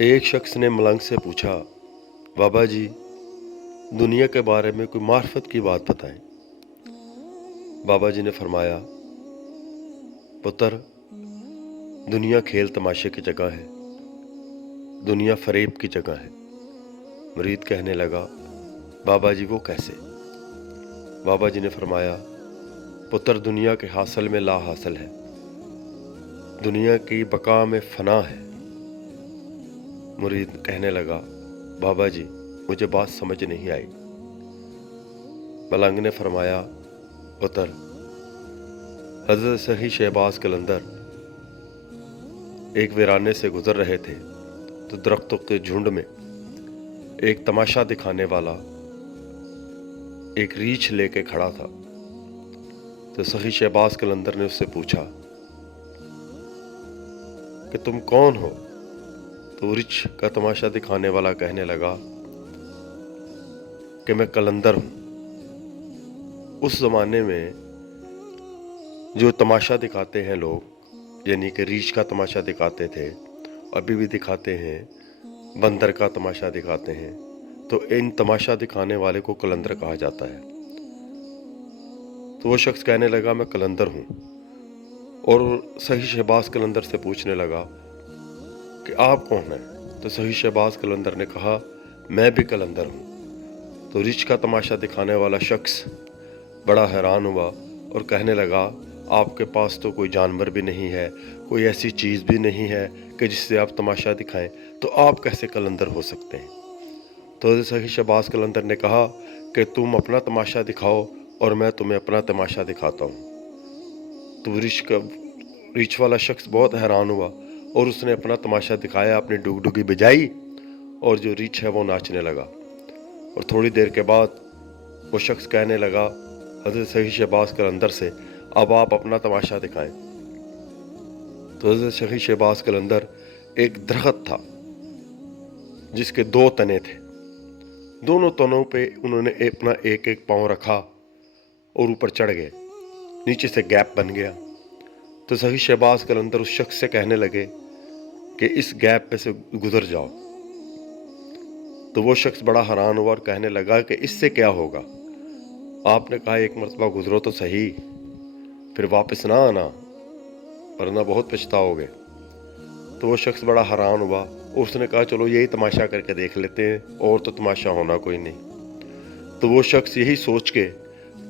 एक शख्स ने मलंग से पूछा, बाबा जी, दुनिया के बारे में कोई मार्फत की बात बताएं। बाबा जी ने फरमाया, पुत्र, दुनिया खेल तमाशे की जगह है, दुनिया फरेब की जगह है। मुरीद कहने लगा, बाबा जी वो कैसे? बाबा जी ने फरमाया, पुत्र, दुनिया के हासिल में ला हासिल है, दुनिया की बका में फना है। मुरीद कहने लगा, बाबा जी मुझे बात समझ नहीं आई। मलंग ने फरमाया, पुत्र, हज़रत सही शहबाज कलंदर एक वीराने से गुजर रहे थे तो दरख्तों के झुंड में एक तमाशा दिखाने वाला एक रीछ लेके खड़ा था। तो सही शहबाज कलंदर ने उससे पूछा कि तुम कौन हो? तो रीछ का तमाशा दिखाने वाला कहने लगा कि मैं कलंदर हूं। उस जमाने में जो तमाशा दिखाते हैं लोग, यानी कि रीछ का तमाशा दिखाते थे, अभी भी दिखाते हैं, बंदर का तमाशा दिखाते हैं, तो इन तमाशा दिखाने वाले को कलंदर कहा जाता है। तो वो शख्स कहने लगा, मैं कलंदर हूँ। और सही शहबाज कलंदर से पूछने लगा कि आप कौन हैं? तो सही शहबाज कलंदर ने कहा, मैं भी कलंदर हूँ। तो रीछ का तमाशा दिखाने वाला शख्स बड़ा हैरान हुआ और कहने लगा, आपके पास तो कोई जानवर भी नहीं है, कोई ऐसी चीज़ भी नहीं है कि जिससे आप तमाशा दिखाएं, तो आप कैसे कलंदर हो सकते हैं? तो सही शहबाज कलंदर ने कहा कि तुम अपना तमाशा दिखाओ और मैं तुम्हें अपना तमाशा दिखाता हूँ। तो रीछ वाला शख्स बहुत हैरान हुआ और उसने अपना तमाशा दिखाया, अपनी डुगडुगी बजाई और जो रीछ है वो नाचने लगा। और थोड़ी देर के बाद वो शख्स कहने लगा हज़रत सही शहबाज कलंदर से, अब आप अपना तमाशा दिखाएं। तो हज़रत सही शहबाज कलंदर एक दरख्त था जिसके 2 तने थे। दोनों तनों पे उन्होंने अपना एक एक पाँव रखा और ऊपर चढ़ गए। नीचे से गैप बन गया। तो सही शहबाज कलंदर उस शख्स से कहने लगे कि इस गैप पे से गुजर जाओ। तो वो शख्स बड़ा हैरान हुआ और कहने लगा कि इससे क्या होगा? आपने कहा एक मरतबा गुजरो तो सही, फिर वापस ना आना वरना बहुत पछताओगे। तो वो शख्स बड़ा हैरान हुआ और उसने कहा, चलो यही तमाशा करके देख लेते हैं, और तो तमाशा होना कोई नहीं। तो वो शख्स यही सोच के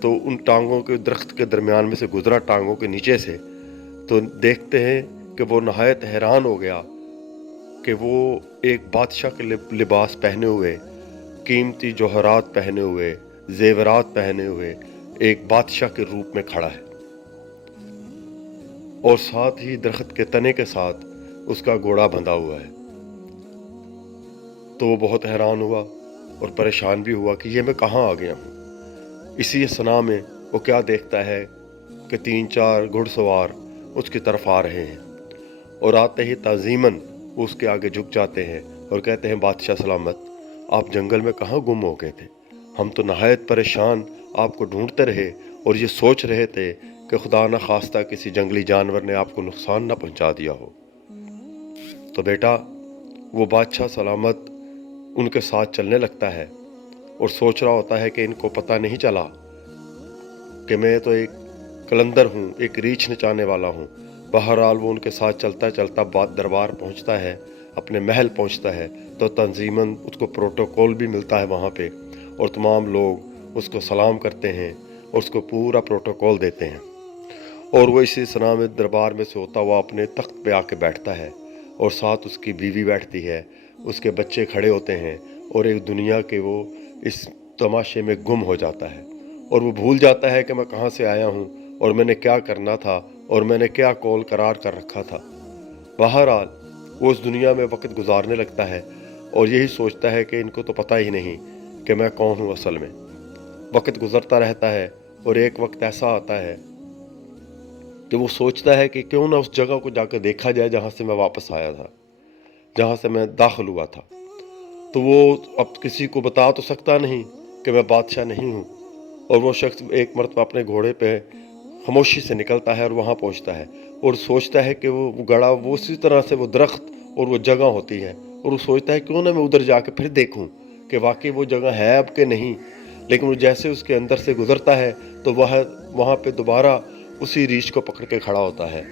तो उन टांगों के दरख्त के दरमियान में से गुजरा, टांगों के नीचे से। तो देखते हैं कि वो नहायत हैरान हो गया कि वो एक बादशाह के लिबास पहने हुए, कीमती जौहरात पहने हुए, जेवरात पहने हुए एक बादशाह के रूप में खड़ा है, और साथ ही दरख्त के तने के साथ उसका घोड़ा बंधा हुआ है। तो वो बहुत हैरान हुआ और परेशान भी हुआ कि ये मैं कहाँ आ गया हूँ। इसी सना में वो क्या देखता है कि 3-4 घुड़सवार उसकी तरफ आ रहे हैं, और आते ही ताज़ीमन उसके आगे झुक जाते हैं और कहते हैं, बादशाह सलामत, आप जंगल में कहाँ गुम हो गए थे? हम तो नहायत परेशान आपको ढूंढते रहे और ये सोच रहे थे कि खुदा न खास्ता किसी जंगली जानवर ने आपको नुकसान न पहुंचा दिया हो। तो बेटा, वो बादशाह सलामत उनके साथ चलने लगता है और सोच रहा होता है कि इनको पता नहीं चला कि मैं तो एक कलंदर हूँ, एक रीछ नचाने वाला हूँ। बहरहाल वो उनके साथ चलता चलता बात दरबार पहुँचता है, अपने महल पहुँचता है। तो तंजीमन उसको प्रोटोकॉल भी मिलता है वहाँ पे, और तमाम लोग उसको सलाम करते हैं और उसको पूरा प्रोटोकॉल देते हैं। और वो इसी सना में दरबार में से होता हुआ अपने तख्त पे आके बैठता है, और साथ उसकी बीवी बैठती है, उसके बच्चे खड़े होते हैं, और एक दुनिया के वो इस तमाशे में गुम हो जाता है और वो भूल जाता है कि मैं कहाँ से आया हूँ और मैंने क्या करना था और मैंने क्या कौल करार कर रखा था। बहरहाल वो उस दुनिया में वक्त गुजारने लगता है और यही सोचता है कि इनको तो पता ही नहीं कि मैं कौन हूँ असल में। वक्त गुजरता रहता है और एक वक्त ऐसा आता है कि वो सोचता है कि क्यों ना उस जगह को जाकर देखा जाए जहाँ से मैं वापस आया था, जहाँ से मैं दाखिल हुआ था। तो वो अब किसी को बता तो सकता नहीं कि मैं बादशाह नहीं हूँ। और वो शख्स एक मरतबा अपने घोड़े पे खामोशी से निकलता है और वहाँ पहुँचता है और सोचता है कि वो गड़ा वो उसी तरह से वो दरख्त और वो जगह होती है और वो सोचता है क्यों ना मैं उधर जाके फिर देखूं कि वाकई वो जगह है अब कि नहीं। लेकिन वो जैसे उसके अंदर से गुजरता है तो वह वहाँ पे दोबारा उसी रीछ को पकड़ के खड़ा होता है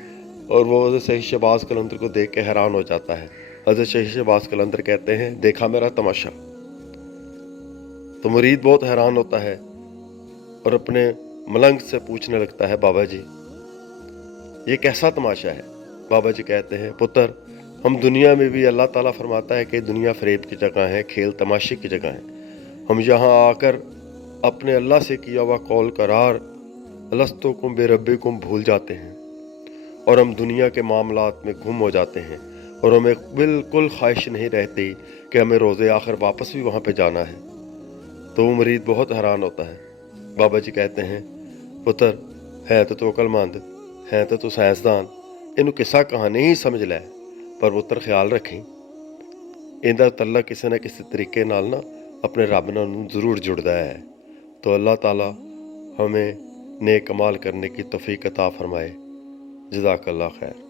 और वो हज़रत शहीद शहबाज कलंदर को देख के हैरान हो जाता है। हज़रत शहीद शहबाज कलंदर कहते हैं, देखा मेरा तमाशा। तो मुरीद बहुत हैरान होता है और अपने मलंग से पूछने लगता है, बाबा जी ये कैसा तमाशा है? बाबा जी कहते हैं, पुत्र हम दुनिया में भी अल्लाह ताला फरमाता है कि दुनिया फरेब की जगह है, खेल तमाशे की जगह है। हम यहाँ आकर अपने अल्लाह से किया हुआ कौल करार अलस्तुकुम बिरब्बिकुम भूल जाते हैं और हम दुनिया के मामलात में गुम हो जाते हैं और हमें बिल्कुल ख्वाहिश नहीं रहती कि हमें रोज़े आखिर वापस भी वहाँ पे जाना है। तो वो मरीद बहुत हैरान होता है। बाबा जी कहते हैं, पुत्र है तो अकलमंद, है तो तू साइंसदान, इनू किस्सा कहानी ही समझ लै, पर पुत्र ख्याल रखें इहदा तल्ला किसी न किसी तरीके नाल ना अपने रब नाल जरूर जुड़दा है। तो अल्लाह ताला हमें नेक कमाल करने की तौफीक अता फरमाए। जज़ाकल्लाह खैर।